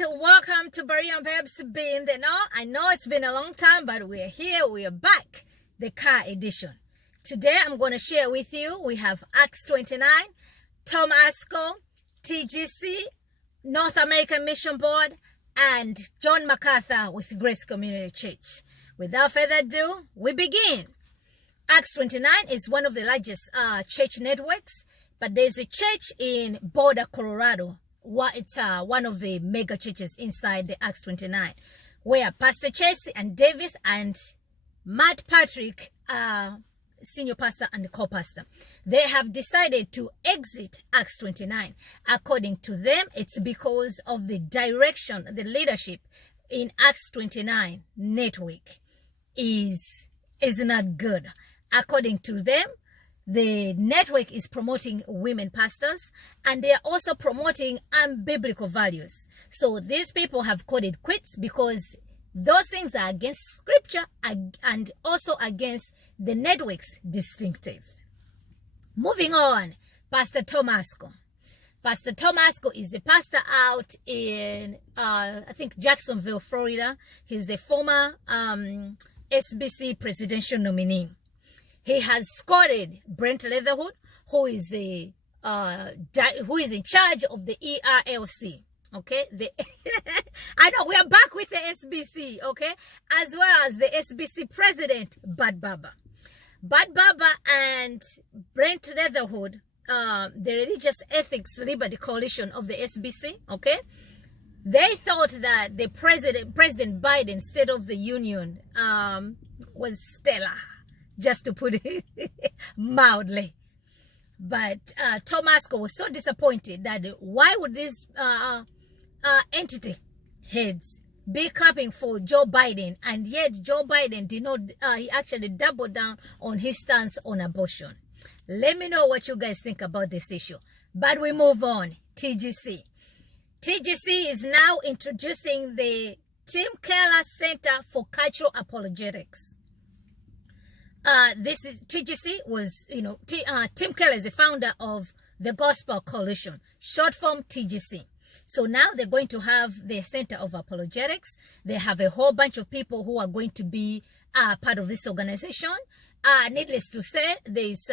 welcome to Berean Babes Being the Know. I know it's been a long time, but we're here, we're back, the car edition. Today I'm going to share with you, we have Acts 29, Tom Ascol, TGC, North American Mission Board, and John MacArthur with Grace Community Church. Without further ado, we begin. Acts 29 is one of the largest church networks, but there's a church in Boulder, Colorado. It's one of the mega churches inside the Acts 29, where Pastor Chase and Davis and Matt Patrick, senior pastor and co-pastor, they have decided to exit Acts 29. According to them, it's because of the direction, the leadership in Acts 29 network is not good. According to them, the network is promoting women pastors, and they are also promoting unbiblical values. So these people have called it quits because those things are against scripture and also against the network's distinctive. Moving on, Pastor Tom Ascol. Pastor Tom Ascol is the pastor out in, I think, Jacksonville, Florida. He's the former SBC presidential nominee. He has escorted Brent Leatherwood, who is in charge of the ERLC. Okay, I know we are back with the SBC. Okay, as well as the SBC president Bud Baba. Bud Baba and Brent Leatherwood, the Religious Ethics Liberty Coalition of the SBC. Okay, they thought that the President Biden State of the Union was stellar, just to put it mildly. But Tom Ascol was so disappointed that why would these entity heads be clapping for Joe Biden, and yet Joe Biden did not, he actually doubled down on his stance on abortion. Let me know what you guys think about this issue. But we move on. TGC. TGC is now introducing the Tim Keller Center for Cultural Apologetics. This is TGC was, Tim Keller is the founder of the Gospel Coalition, short form TGC. So now they're going to have the Center of Apologetics. They have a whole bunch of people who are going to be part of this organization. Needless to say, there's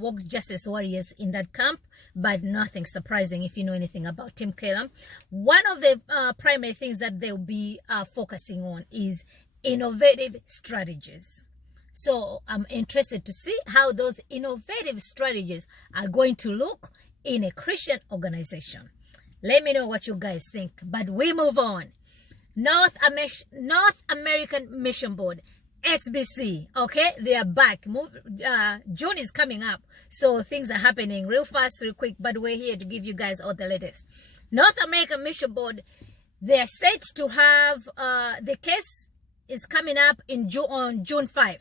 woke justice warriors in that camp, but nothing surprising if you know anything about Tim Keller. One of the primary things that they'll be focusing on is innovative strategies. So I'm interested to see how those innovative strategies are going to look in a Christian organization. Let me know what you guys think. But we move on. North American Mission Board, SBC. Okay, they are back. June is coming up, so things are happening real fast, real quick. But we're here to give you guys all the latest. North American Mission Board, they're set to have the case is coming up on June 5.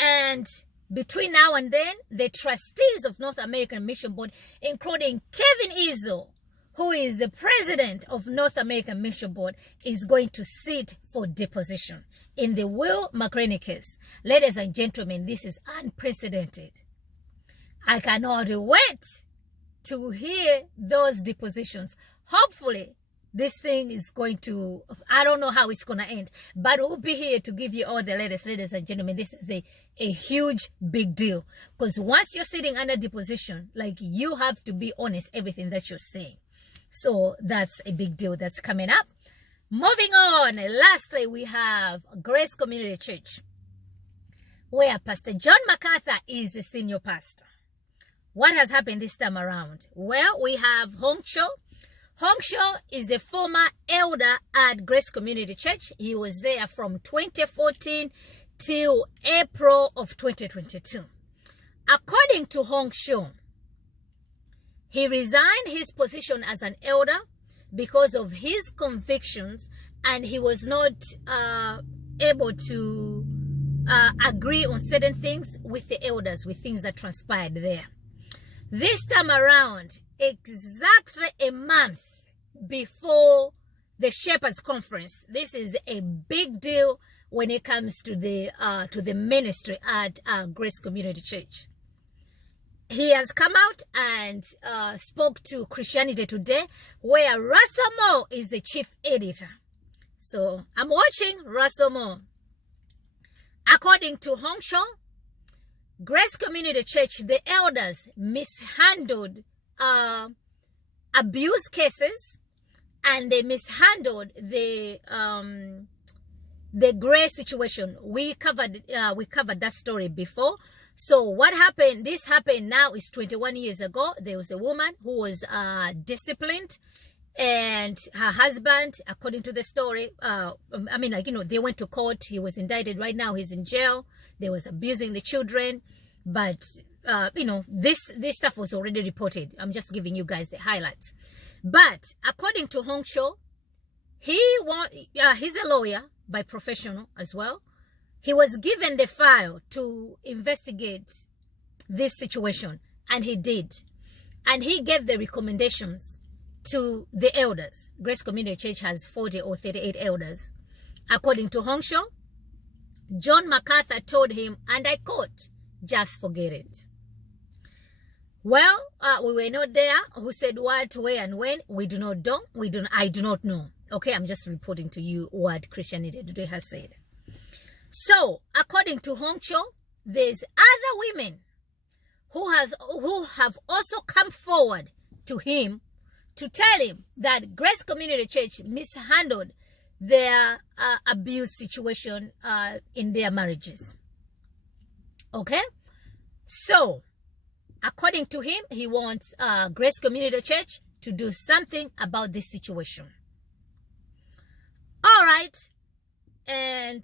And between now and then, the trustees of North American Mission Board, including Kevin Izzo, who is the president of North American Mission Board, is going to sit for deposition in the Will McCraney case. Ladies and gentlemen, this is unprecedented. I cannot wait to hear those depositions. Hopefully, this thing is going to, I don't know how it's going to end, but we'll be here to give you all the latest. Ladies and gentlemen, this is a huge, big deal. Because once you're sitting under deposition, like, you have to be honest, everything that you're saying. So that's a big deal that's coming up. Moving on, lastly, we have Grace Community Church, where Pastor John MacArthur is the senior pastor. What has happened this time around? Well, we have Hong Cho. Hong Cho is the former elder at Grace Community Church. He was there from 2014 till April of 2022. According to Hong Cho, he resigned his position as an elder because of his convictions, and he was not able to agree on certain things with the elders, with things that transpired there. This time around, exactly a month before the Shepherds Conference, this is a big deal when it comes to the ministry at Grace Community Church. he has come out and spoke to Christianity Today, where Russell Moore is the chief editor. So I'm watching Russell Moore. According to Hong Shaw, Grace Community Church, the elders mishandled abuse cases, and they mishandled the Grace situation. We covered that story before. So what happened? This happened now is 21 years ago. There was a woman who was disciplined, and her husband, according to the story, they went to court. He was indicted. Right now he's in jail. They was abusing the children, but this stuff was already reported. I'm just giving you guys the highlights. But according to Hong Shaw, he's a lawyer by professional as well. He was given the file to investigate this situation, and he did. And he gave the recommendations to the elders. Grace Community Church has 40 or 38 elders. According to Hong Shaw, John MacArthur told him, and I quote, "Just forget it." Well, we were not there. Who said what, where, and when? We do not know. I do not know. Okay, I'm just reporting to you what Christianity Today has said. So, according to Hong Shaw, there's other women who have also come forward to him to tell him that Grace Community Church mishandled their abuse situation in their marriages. Okay? So, according to him, he wants Grace Community Church to do something about this situation. All right. And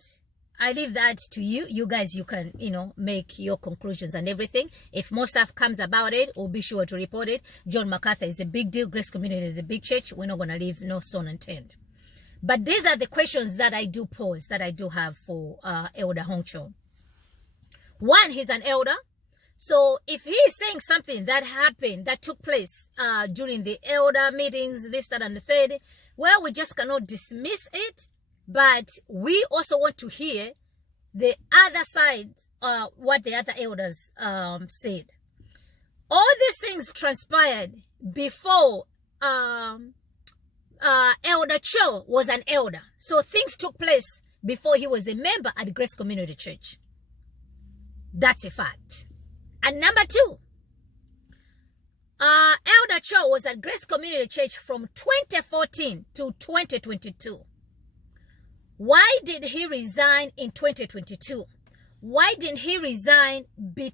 I leave that to you. You guys, you can, make your conclusions and everything. If more stuff comes about it, we'll be sure to report it. John MacArthur is a big deal. Grace Community is a big church. We're not going to leave no stone unturned. But these are the questions that I do pose, that I do have for Elder Hong Shaw. One, he's an elder. So if he is saying something that happened, that took place during the elder meetings, this, that, and the third, well, we just cannot dismiss it. But we also want to hear the other side, what the other elders said. All these things transpired before Elder Cho was an elder. So things took place before he was a member at Grace Community Church. That's a fact. And number two, Elder Cho was at Grace Community Church from 2014 to 2022. Why did he resign in 2022? Why didn't he resign in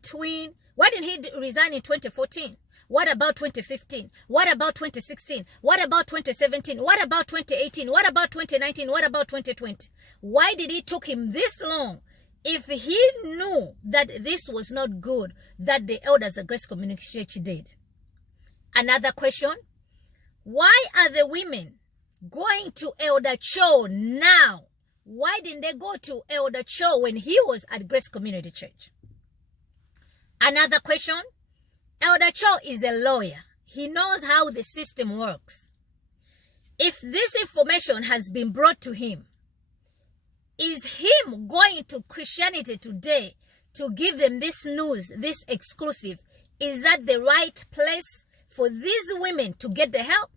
2014? What about 2015? What about 2016? What about 2017? What about 2018? What about 2019? What about 2020? Why did it took him this long? If he knew that this was not good, that the elders at Grace Community Church did. Another question, why are the women going to Elder Cho now? Why didn't they go to Elder Cho when he was at Grace Community Church? Another question, Elder Cho is a lawyer. He knows how the system works. If this information has been brought to him, is him going to Christianity Today to give them this news, this exclusive? Is that the right place for these women to get the help?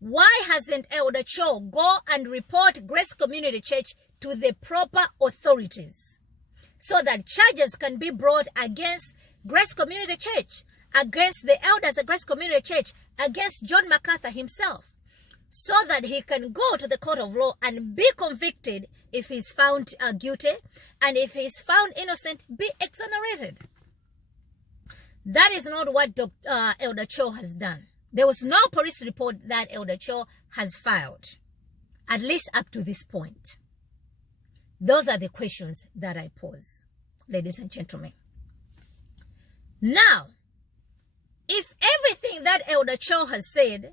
Why hasn't Elder Cho go and report Grace Community Church to the proper authorities so that charges can be brought against Grace Community Church, against the elders at Grace Community Church, against John MacArthur himself, so that he can go to the court of law and be convicted if he's found guilty, and if he's found innocent, be exonerated? That is not what Elder Cho has done. There was no police report that Elder Cho has filed, at least up to this point. Those are the questions that I pose, ladies and gentlemen. Now, if everything that Elder Cho has said,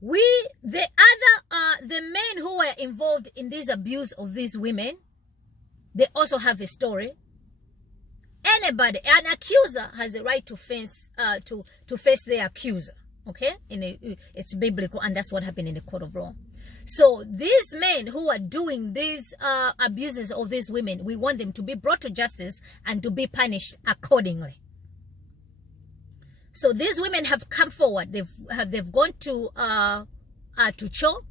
the men who were involved in this abuse of these women, they also have a story. Anybody, an accuser has a right to face their accuser. Okay, it's biblical, and that's what happened in the court of law. So these men who are doing these abuses of these women, we want them to be brought to justice and to be punished accordingly. So these women have come forward. They've gone to Cho.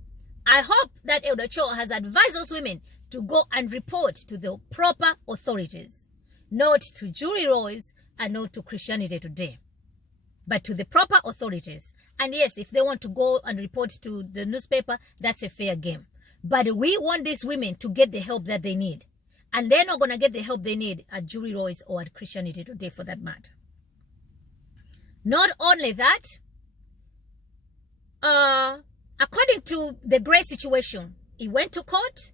I hope that Elder Cho has advised those women to go and report to the proper authorities, not to Jury Roys and not to Christianity Today, but to the proper authorities. And yes, if they want to go and report to the newspaper, that's a fair game. But we want these women to get the help that they need. And they're not going to get the help they need at Jury Roys or at Christianity Today for that matter. Not only that, according to the Gray situation, he went to court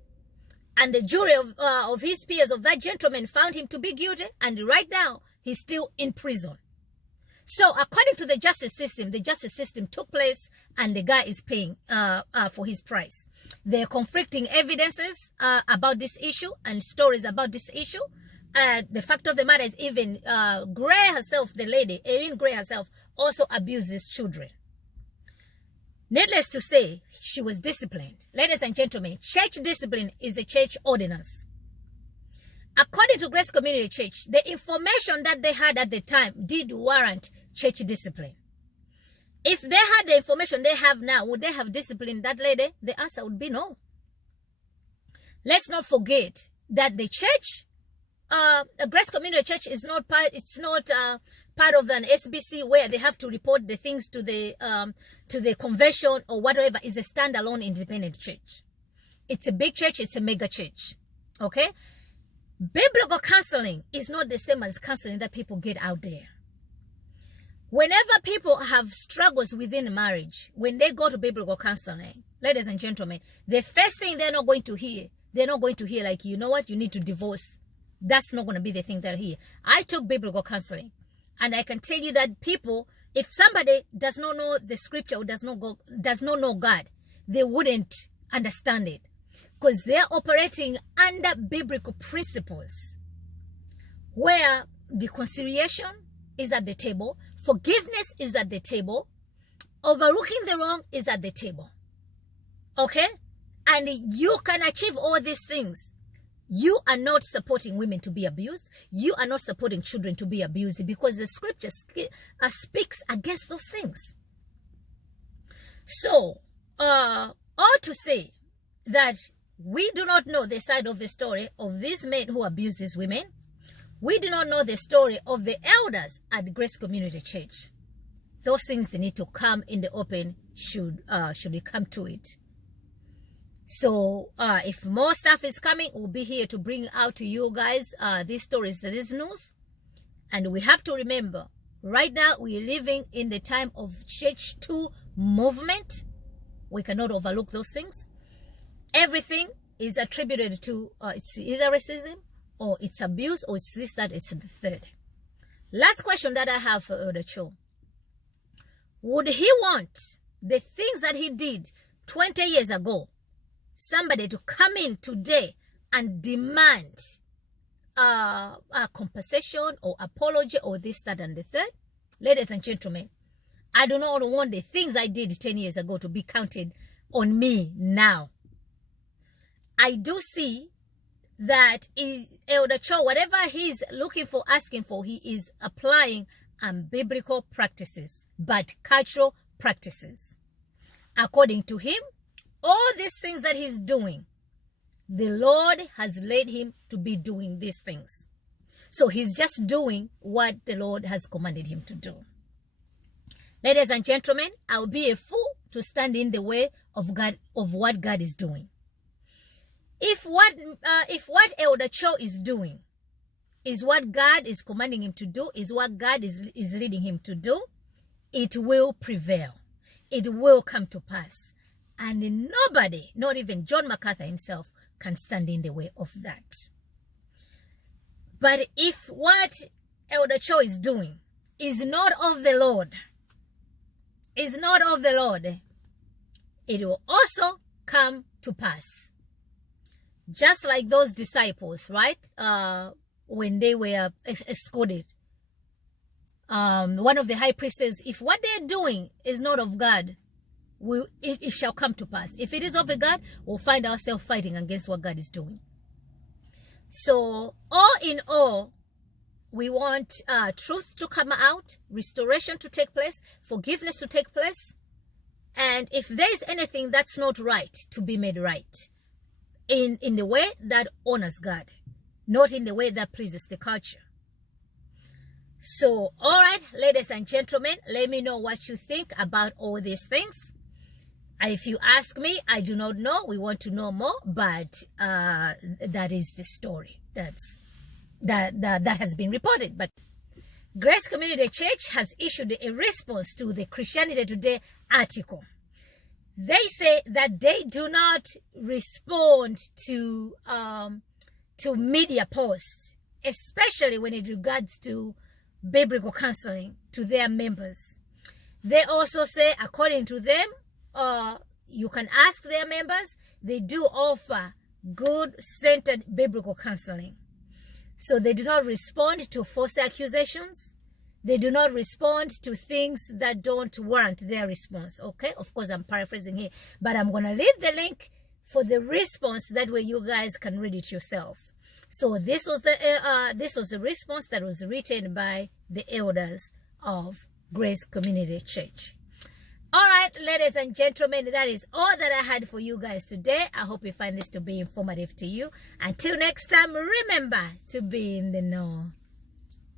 and the jury of his peers of that gentleman found him to be guilty, and right now he's still in prison. So according to the justice system took place and the guy is paying for his price. There are conflicting evidences about this issue and stories about this issue. The fact of the matter is even Gray herself, the lady, Erin Gray herself, also abuses children. Needless to say, she was disciplined. Ladies and gentlemen, church discipline is a church ordinance. According to Grace Community Church, the information that they had at the time did warrant church discipline. If they had the information they have now, would they have disciplined that lady? The answer would be no. Let's not forget that the church, Grace Community Church is not part. It's not part of an SBC where they have to report the things to the convention or whatever. Is a standalone independent church. It's a big church. It's a mega church. Okay. Biblical counseling is not the same as counseling that people get out there. Whenever people have struggles within a marriage, when they go to biblical counseling, ladies and gentlemen, the first thing they're not going to hear like, you know what, you need to divorce. That's not going to be the thing they'll hear. I took biblical counseling, and I can tell you that people, if somebody does not know the scripture or does not know God, they wouldn't understand it, because they're operating under biblical principles where reconciliation is at the table, forgiveness is at the table, overlooking the wrong is at the table. Okay? And you can achieve all these things. You are not supporting women to be abused. You are not supporting children to be abused, because the scripture speaks against those things. So, all to say that we do not know the side of the story of these men who abuse these women. We do not know the story of the elders at Grace Community Church. Those things need to come in the open should we come to it. So if more stuff is coming, we'll be here to bring out to you guys these stories, this news. And we have to remember, right now we're living in the time of Church 2 movement. We cannot overlook those things. Everything is attributed to it's either racism or it's abuse or it's this, that, it's the third. Last question that I have for Elder Cho. Would he want the things that he did 20 years ago, somebody to come in today and demand a compensation or apology or this, that, and the third? Ladies and gentlemen, I do not want the things I did 10 years ago to be counted on me now. I do see that Elder Cho, whatever he's looking for, asking for, he is applying unbiblical practices, but cultural practices. According to him, all these things that he's doing, the Lord has led him to be doing these things. So he's just doing what the Lord has commanded him to do. Ladies and gentlemen, I will be a fool to stand in the way of God, of what God is doing. If what Elder Cho is doing is what God is commanding him to do, is what God is leading him to do, it will prevail. It will come to pass. And nobody, not even John MacArthur himself, can stand in the way of that. But if what Elder Cho is doing is not of the Lord, it will also come to pass. Just like those disciples, right? When they were escorted. One of the high priests says, if what they're doing is not of God, it shall come to pass. If it is of a God, we'll find ourselves fighting against what God is doing. So all in all, we want truth to come out, restoration to take place, forgiveness to take place, and if there's anything that's not right, to be made right in the way that honors God, not in the way that pleases the culture. So, all right, ladies and gentlemen, let me know what you think about all these things. If you ask me, I do not know. We want to know more, but that is the story that has been reported. But Grace Community Church has issued a response to the Christianity Today article. They say that they do not respond to media posts, especially when it regards to biblical counseling to their members. They also say, according to them, you can ask their members, they do offer good centered biblical counseling. So they do not respond to false accusations. They do not respond to things that don't warrant their response. Okay, of course I'm paraphrasing here, but I'm going to leave the link for the response. That way you guys can read it yourself. So this was the response that was written by the elders of Grace Community Church. All right, ladies and gentlemen, that is all that I had for you guys today. I hope you find this to be informative to you. Until next time, remember to be in the know.